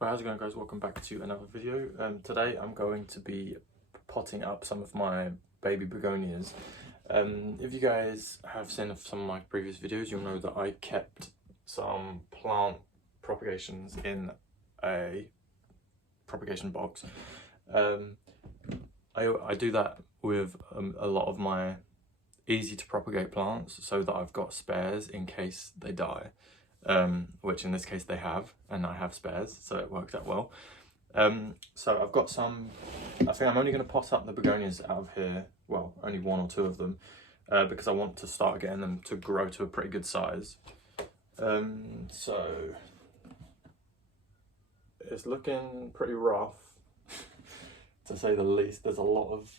Well, how's it going, guys? Welcome back to another video. Today I'm going to be potting up some of my baby begonias. If you guys have seen some of my previous videos, you'll know that I kept some plant propagations in a propagation box. I do that with a lot of my easy to propagate plants so that I've got spares in case they die. Which in this case they have, and I have spares, so it worked out well. So I've got some, I think I'm only going to pot up the begonias out of here, well, only one or two of them, because I want to start getting them to grow to a pretty good size. So it's looking pretty rough, to say the least. There's a lot of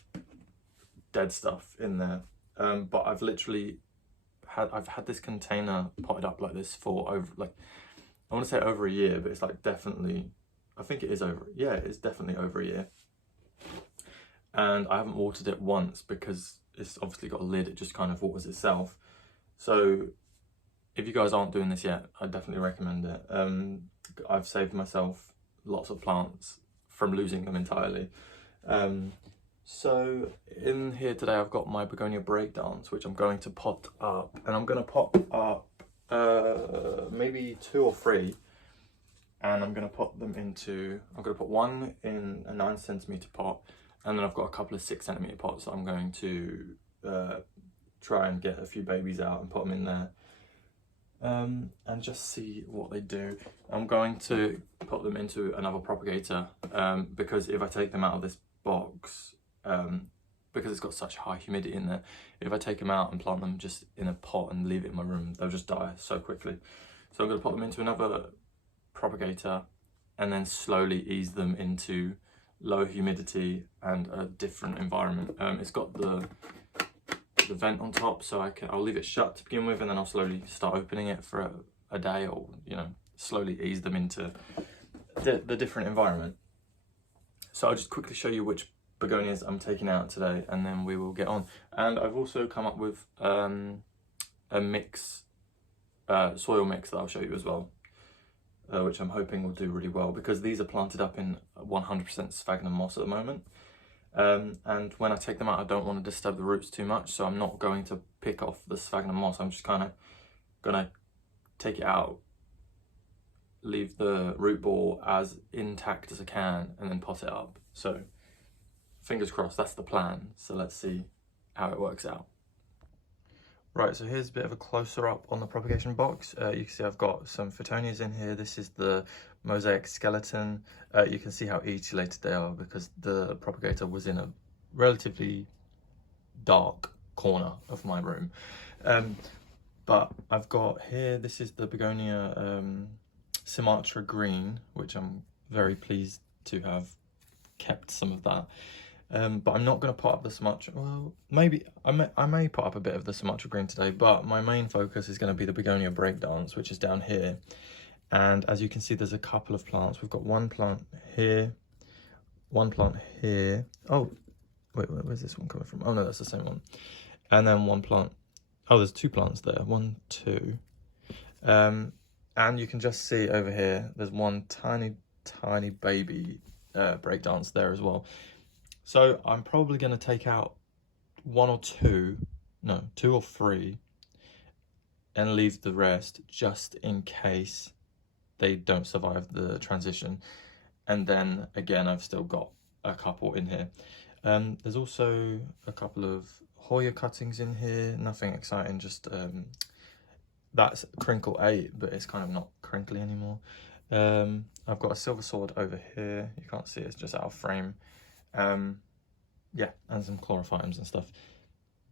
dead stuff in there, but I've literally I've had this container potted up like this for over, like, I want to say over a year, but it's like definitely, I think it is over, yeah, it's definitely over a year. And I haven't watered it once because it's obviously got a lid, it just kind of waters itself. So if you guys aren't doing this yet, I definitely recommend it. I've saved myself lots of plants from losing them entirely. So in here today I've got my begonia breakdowns, which I'm going to pot up, and I'm going to pot up maybe 2 or 3, and I'm going to put them into, I'm going to put one in a 9cm pot, and then I've got a couple of 6cm pots that I'm going to try and get a few babies out and put them in there, and just see what they do. I'm going to put them into another propagator, because if I take them out of this box, because it's got such high humidity in there, if I take them out and plant them just in a pot and leave it in my room, they'll just die so quickly. So I'm going to put them into another propagator and then slowly ease them into low humidity and a different environment. It's got the vent on top, so I'll leave it shut to begin with, and then I'll slowly start opening it for a day, or slowly ease them into the different environment. So I'll just quickly show you which begonias I'm taking out today, and then we will get on. And I've also come up with a mix, soil mix that I'll show you as well, which I'm hoping will do really well, because these are planted up in 100% sphagnum moss at the moment. And when I take them out, I don't want to disturb the roots too much, so I'm not going to pick off the sphagnum moss. I'm just kind of gonna take it out, leave the root ball as intact as I can, and then pot it up. So fingers crossed, that's the plan. So let's see how it works out. Right, so here's a bit of a closer up on the propagation box. You can see I've got some Phoetonias in here. This is the mosaic skeleton. You can see how etiolated they are because the propagator was in a relatively dark corner of my room. But I've got here, this is the begonia Sumatra green, which I'm very pleased to have kept some of that. But I'm not going to pot up the Sumatra, well, maybe, I may pot up a bit of the Sumatra green today, but my main focus is going to be the begonia breakdowns, which is down here. And as you can see, there's a couple of plants. We've got one plant here, one plant here. Oh, wait, where's this one coming from? Oh no, that's the same one. And then one plant, oh, there's 2 plants there, 1, 2. And you can just see over here, there's one tiny baby breakdowns there as well. So I'm probably going to take out 1 or 2, no, 2 or 3, and leave the rest just in case they don't survive the transition. And then again, I've still got a couple in here. There's also a couple of Hoya cuttings in here, nothing exciting, just that's crinkle 8, but it's kind of not crinkly anymore. I've got a silver sword over here, you can't see it, it's just out of frame. Yeah, and some chlorophytums and stuff.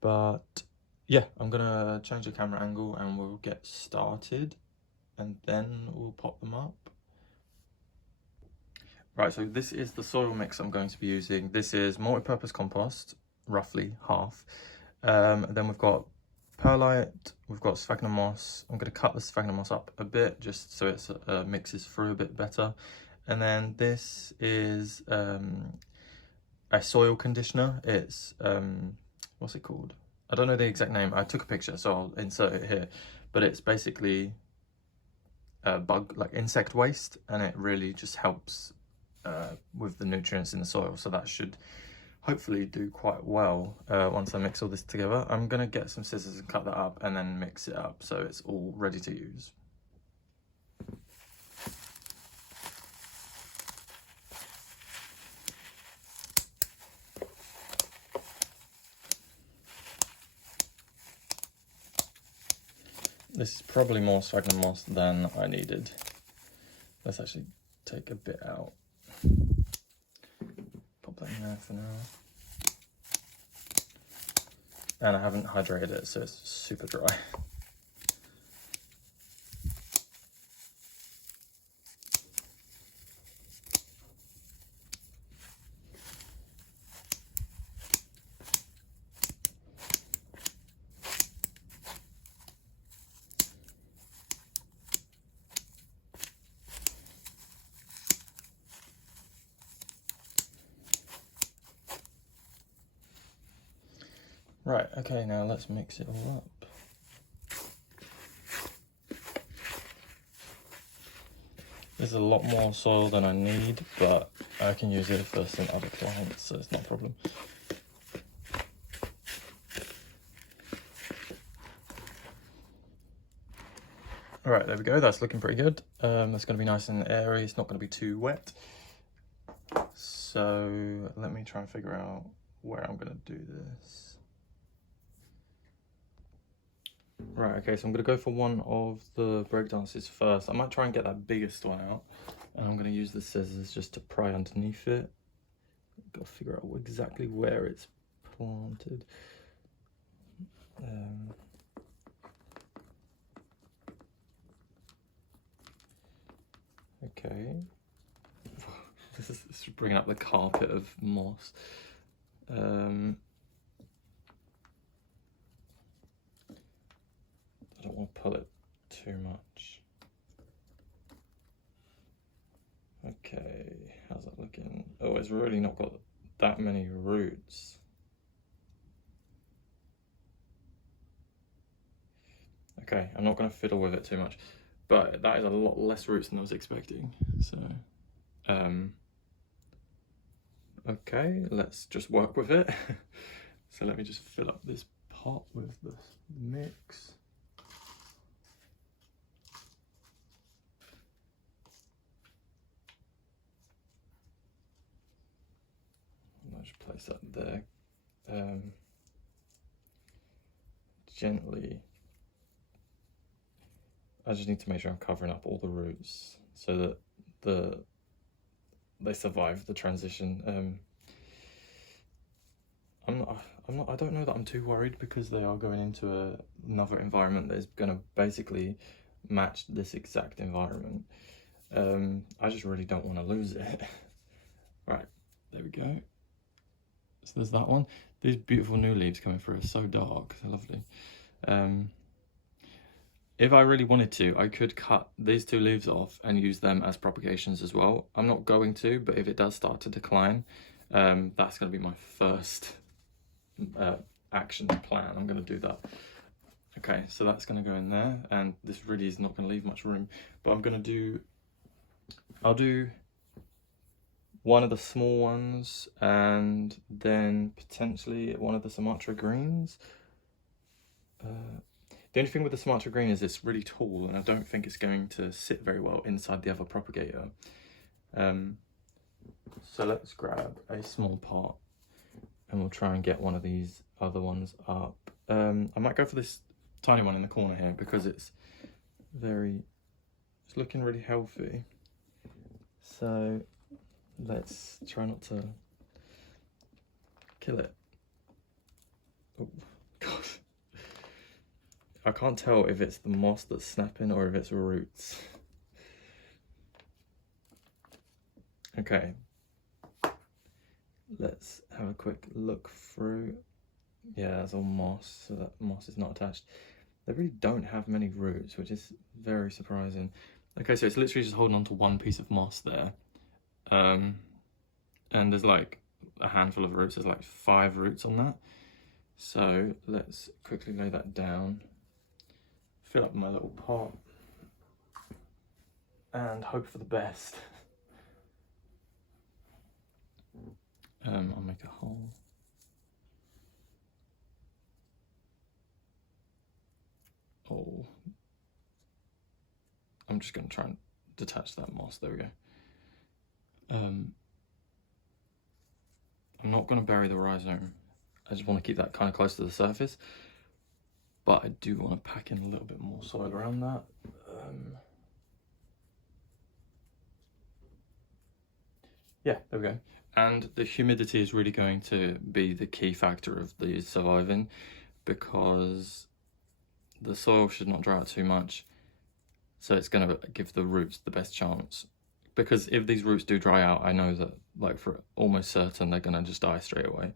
But yeah, I'm gonna change the camera angle and we'll get started, and then we'll pop them up. Right, so this is the soil mix I'm going to be using. This is multi-purpose compost, roughly half. Then we've got perlite, we've got sphagnum moss. I'm going to cut the sphagnum moss up a bit just so it mixes through a bit better. And then this is a soil conditioner. It's what's it called? I don't know the exact name. I took a picture, so I'll insert it here. But it's basically insect waste, and it really just helps with the nutrients in the soil. So that should hopefully do quite well once I mix all this together. I'm gonna get some scissors and cut that up and then mix it up so it's all ready to use. This is probably more sphagnum moss than I needed. Let's actually take a bit out. Pop that in there for now. And I haven't hydrated it, so it's super dry. Right, okay, now let's mix it all up. There's a lot more soil than I need, but I can use it for some other plants, so it's not a problem. Alright, there we go, that's looking pretty good. It's going to be nice and airy, it's not going to be too wet. So let me try and figure out where I'm going to do this. Right, okay, so I'm going to go for one of the breakdances first. I might try and get that biggest one out, and I'm going to use the scissors just to pry underneath it. Got to figure out exactly where it's planted. Okay. This is bringing up the carpet of moss. I don't want to pull it too much. Okay, how's that looking? Oh, it's really not got that many roots. Okay, I'm not going to fiddle with it too much, but that is a lot less roots than I was expecting. So, okay, let's just work with it. So let me just fill up this pot with the mix. Just place that there. Gently. I just need to make sure I'm covering up all the roots so that they survive the transition. I don't know that I'm too worried because they are going into another environment that is going to basically match this exact environment. I just really don't want to lose it. Right, there we go. So there's that one. These beautiful new leaves coming through are so dark, they're lovely. If I really wanted to, I could cut these two leaves off and use them as propagations as well. I'm not going to, but if it does start to decline, that's going to be my first action plan. I'm going to do that. Okay, so that's going to go in there, and this really is not going to leave much room, but I'll do one of the small ones, and then potentially one of the Sumatra greens. The only thing with the Sumatra green is it's really tall, and I don't think it's going to sit very well inside the other propagator. So let's grab a small pot, and we'll try and get one of these other ones up. I might go for this tiny one in the corner here because it's looking really healthy. So let's try not to kill it. Oh, God. I can't tell if it's the moss that's snapping or if it's roots. Okay. Let's have a quick look through. Yeah, that's all moss, so that moss is not attached. They really don't have many roots, which is very surprising. Okay, so it's literally just holding on to one piece of moss there. And there's like a handful of roots, there's like 5 roots on that. So let's quickly lay that down, fill up my little pot. and hope for the best. I'll make a hole. Oh, I'm just going to try and detach that moss. There we go. I'm not going to bury the rhizome. I just want to keep that kind of close to the surface, but I do want to pack in a little bit more soil around that. Yeah, there we go. And the humidity is really going to be the key factor of these surviving, because the soil should not dry out too much. So it's going to give the roots the best chance. Because if these roots do dry out, I know that, like, for almost certain, they're going to just die straight away.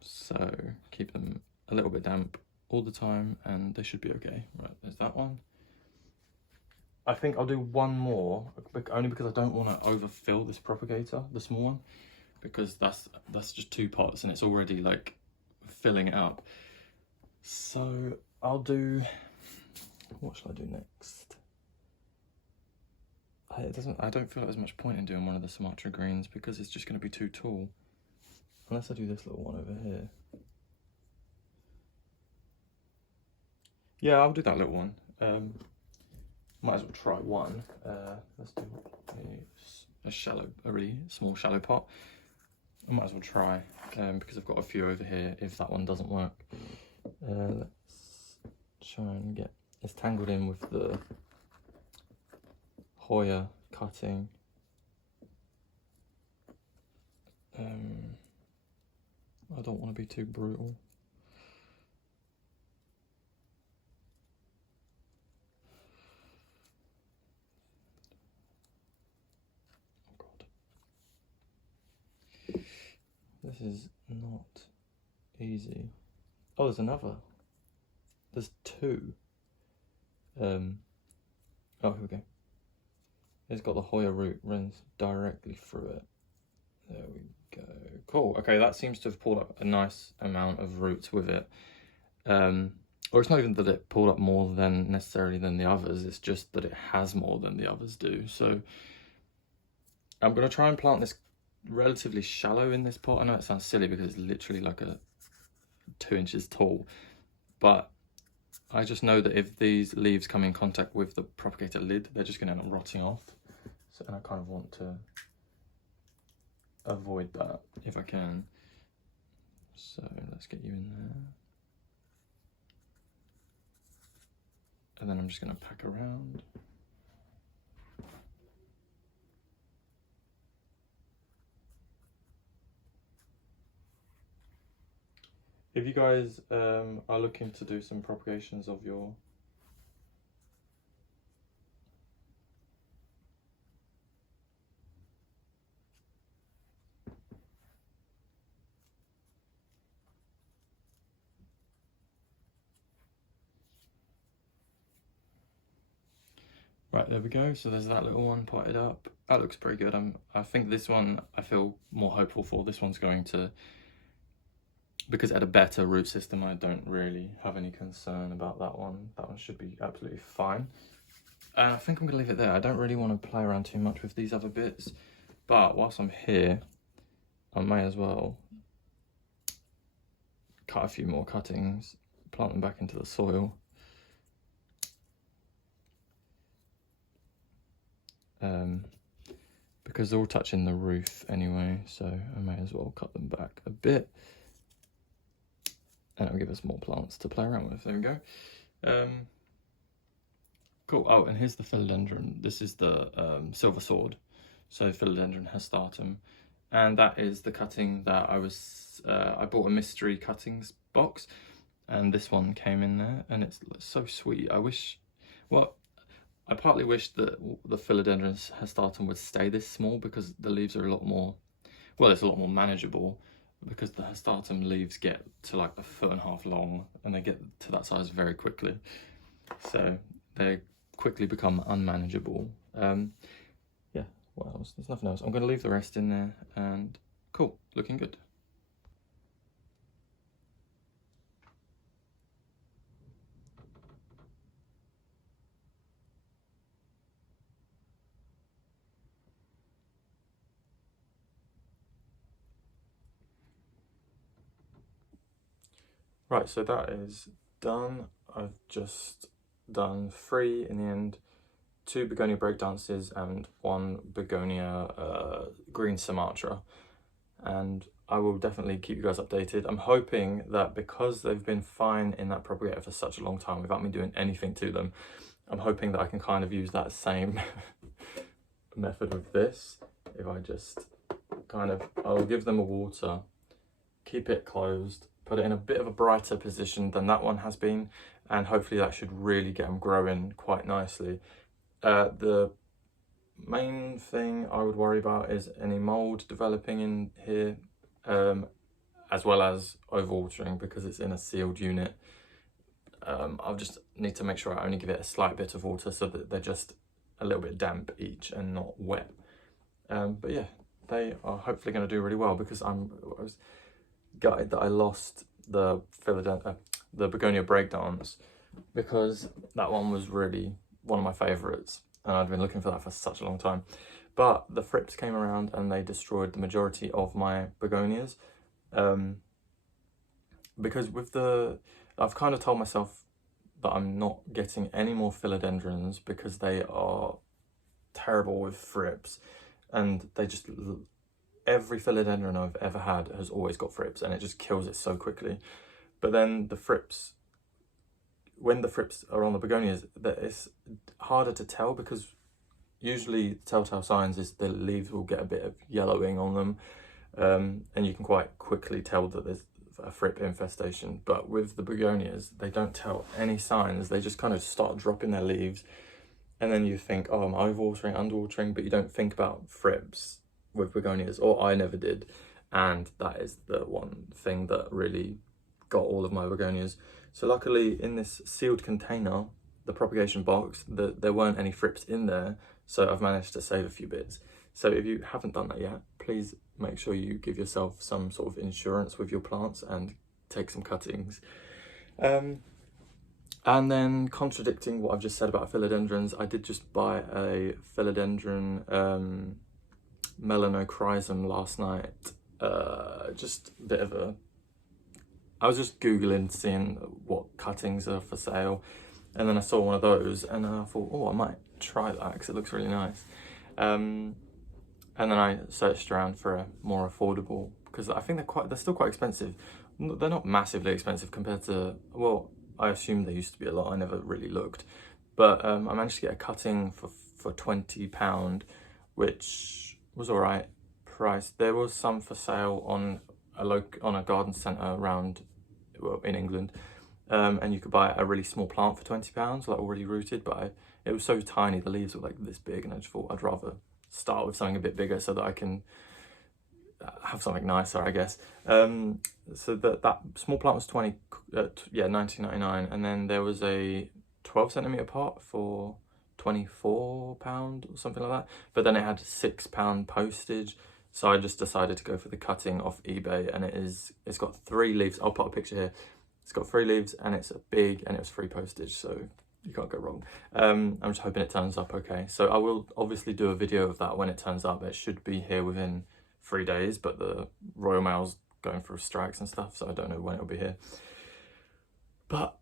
So keep them a little bit damp all the time and they should be okay. Right, there's that one. I think I'll do one more, only because I don't want to overfill this propagator, the small one, because that's just 2 pots and it's already like filling it up. So I'll do, what shall I do next? I don't feel like there's much point in doing one of the Sumatra greens because it's just going to be too tall. Unless I do this little one over here. Yeah, I'll do that little one. Might as well try one. Let's do a really small shallow pot. I might as well try because I've got a few over here if that one doesn't work. Let's try and get, it's tangled in with the Hoya cutting. I don't want to be too brutal. Oh God. This is not easy. Oh, there's another. There's 2. Oh, here we go. It's got the Hoya root, runs directly through it. There we go. Cool. Okay, that seems to have pulled up a nice amount of roots with it. Or it's not even that it pulled up more than necessarily than the others, it's just that it has more than the others do. So I'm going to try and plant this relatively shallow in this pot. I know it sounds silly because it's literally like 2 inches tall, but I just know that if these leaves come in contact with the propagator lid, they're just going to end up rotting off. So, and I kind of want to avoid that if I can. So let's get you in there. And then I'm just going to pack around. If you guys are looking to do some propagations of your right, there we go. So there's that little one potted up. That looks pretty good. I think this one I feel more hopeful for. This one's going to, because it had a better root system, I don't really have any concern about that one. That one should be absolutely fine. And I think I'm going to leave it there. I don't really want to play around too much with these other bits. But whilst I'm here, I may as well cut a few more cuttings, plant them back into the soil. Because they're all touching the roof anyway, so I may as well cut them back a bit. And it'll give us more plants to play around with. There we go. Cool. Oh, and here's the philodendron. This is the silver sword. So philodendron hastatum. And that is the cutting that I bought a mystery cuttings box. And this one came in there and it's so sweet. I partly wish that the philodendron hastatum would stay this small because the leaves are a lot more, well, it's a lot more manageable because the hastatum leaves get to like 1.5 feet long and they get to that size very quickly. So they quickly become unmanageable. Yeah, what else? There's nothing else. I'm going to leave the rest in there and cool, looking good. Right, so that is done. I've just done 3 in the end, 2 begonia breakdances and 1 begonia green Sumatra. And I will definitely keep you guys updated. I'm hoping that because they've been fine in that propagator for such a long time without me doing anything to them, I'm hoping that I can kind of use that same method with this. If I just I'll give them a water, keep it closed, put it in a bit of a brighter position than that one has been, and hopefully that should really get them growing quite nicely. The main thing I would worry about is any mold developing in here, as well as overwatering because it's in a sealed unit. I'll just need to make sure I only give it a slight bit of water so that they're just a little bit damp each and not wet. But yeah, they are hopefully going to do really well because I was gutted that I lost the begonia breakdance because that one was really one of my favourites and I'd been looking for that for such a long time. But the thrips came around and they destroyed the majority of my begonias. Because I've kind of told myself that I'm not getting any more philodendrons because they are terrible with thrips, and every philodendron I've ever had has always got thrips and it just kills it so quickly. But then when the thrips are on the begonias, it's harder to tell because usually telltale signs is the leaves will get a bit of yellowing on them, and you can quite quickly tell that there's a thrip infestation. But with the begonias, they don't tell any signs. They just kind of start dropping their leaves, and then you think, oh, I'm overwatering, underwatering, but you don't think about thrips with begonias, or I never did. And that is the one thing that really got all of my begonias. So luckily in this sealed container, the propagation box, there weren't any thrips in there, so I've managed to save a few bits. So if you haven't done that yet, please make sure you give yourself some sort of insurance with your plants and take some cuttings. And then, contradicting what I've just said about philodendrons, I did just buy a philodendron melanochrysum last night. Just a bit of I was just Googling, seeing what cuttings are for sale, and then I saw one of those and I thought, oh, I might try that because it looks really nice. And then I searched around for a more affordable, because I think they're still quite expensive. They're not massively expensive compared to, well, I assume they used to be a lot. I never really looked, but I managed to get a cutting for £20, which was all right price. There was some for sale on a garden centre around, well, in England, and you could buy a really small plant for £20, like already rooted. But it was so tiny, the leaves were like this big, and I just thought I'd rather start with something a bit bigger so that I can have something nicer, I guess. So that small plant was 19.99, and then there was a 12cm pot for £24 or something like that. But then it had £6 postage, so I just decided to go for the cutting off eBay, and it's got 3 leaves. I'll put a picture here. It's got 3 leaves, and it's big, and it was free postage, so you can't go wrong. I'm just hoping it turns up okay. So I will obviously do a video of that when it turns up. It should be here within 3 days, but the Royal Mail's going through strikes and stuff, so I don't know when it'll be here. But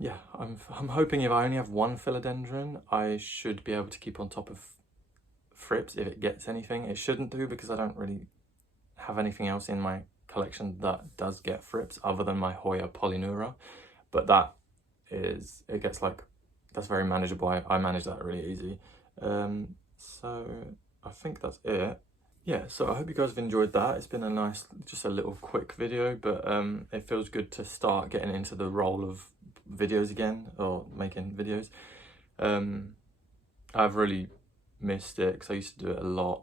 yeah, I'm hoping if I only have 1 philodendron, I should be able to keep on top of thrips if it gets anything. It shouldn't do, because I don't really have anything else in my collection that does get thrips other than my Hoya polyneura, but it gets that's very manageable. I manage that really easy. So I think that's it. Yeah, so I hope you guys have enjoyed that. It's been a nice, just a little quick video, but it feels good to start getting into the role of videos again, or making videos. I've really missed it because I used to do it a lot,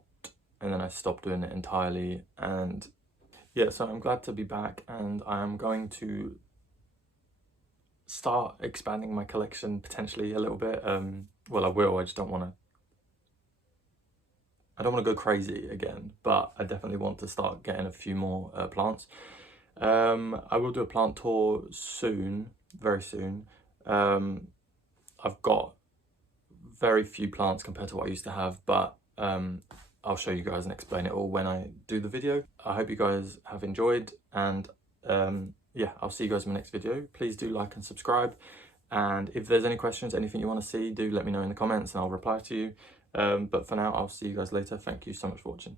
and then I stopped doing it entirely. And yeah, so I'm glad to be back, and I am going to start expanding my collection potentially a little bit. Well, I will. I just don't want to go crazy again, but I definitely want to start getting a few more plants. I will do a plant tour soon, very soon. I've got very few plants compared to what I used to have, but I'll show you guys and explain it all when I do the video. I hope you guys have enjoyed, and yeah, I'll see you guys in my next video. Please do like and subscribe. And if there's any questions, anything you want to see, do let me know in the comments and I'll reply to you. But for now, I'll see you guys later. Thank you so much for watching.